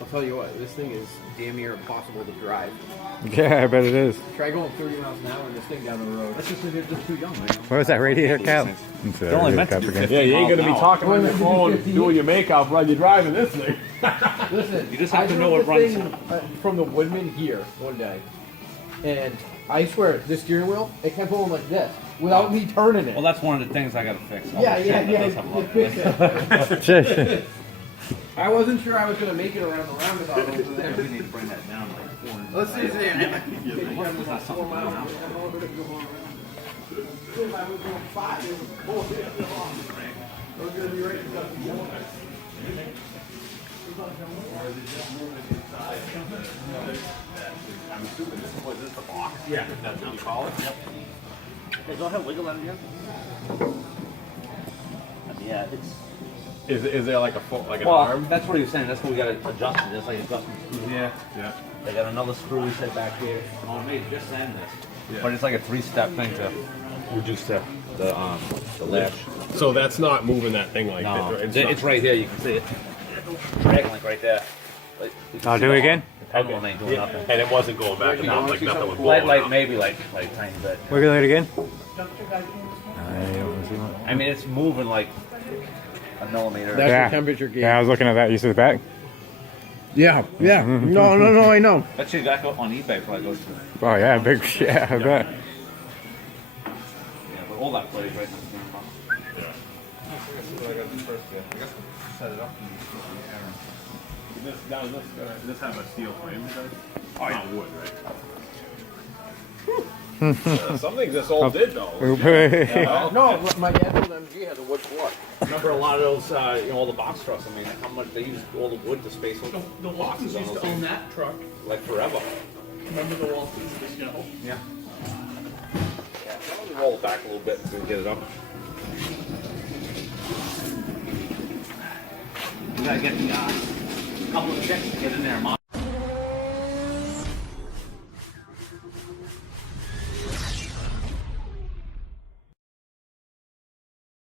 I'll tell you what, this thing is damn near impossible to drive. Yeah, I bet it is. Try going 30 miles an hour in this thing down the road. That's just because you're just too young, man. What was that radiator cap? They're only meant to do 50 Yeah, you ain't gonna be miles an talking on your phone, 50. doing your makeup while you're driving this thing. Listen, You just have I to know drove what the runs. thing, from the Woodman here one day, and I swear, this steering wheel, it kept going like this without me turning it. Well, that's one of the things I gotta fix. yeah. Shit. I wasn't sure I was gonna make it around the roundabout over there. We need to bring that down like 400. Let's see, That's not something to do now. If I was going 5, it was 4. I was gonna be right to I'm assuming this was the box. Yeah. That's what you call it. Yep. Hey, go ahead, wiggle that again. Yeah, it's. Is there like a like an Well, arm? that's what he was saying. That's what we gotta adjust it. There's like adjustment screws. Yeah. Yeah. They got another screw he said back here. Oh, maybe just end this. Yeah. But it's like a 3-step thing to reduce the lash. So that's not moving that thing like No, this. it's right here. You can see it. Dragging like right there. Like, you can I'll see do it the- again. The pendulum ain't doing nothing. And it wasn't going back and forth like nothing was blowing Like out. maybe like tiny bit. Wiggle it again. I mean, it's moving like a millimeter. That's Yeah. the temperature gauge. Yeah, I was looking at that. You see the back? Yeah. No, I know. That shit got on eBay probably goes to. Oh yeah, big. Yeah, I bet. Yeah, but all that plays right now. Set it up. This have a steel frame, does? Oh, not wood, right? Some things this old did though. No, my dad's old MG has a wood floor. Remember a lot of those, all the box trucks. I mean, how much they use all the wood to space those The Waltons used to own that truck. like forever. Remember the Waltons, you know? Yeah. Let me roll it back a little bit so we get it up. We gotta get the couple of checks to get in there, Mom.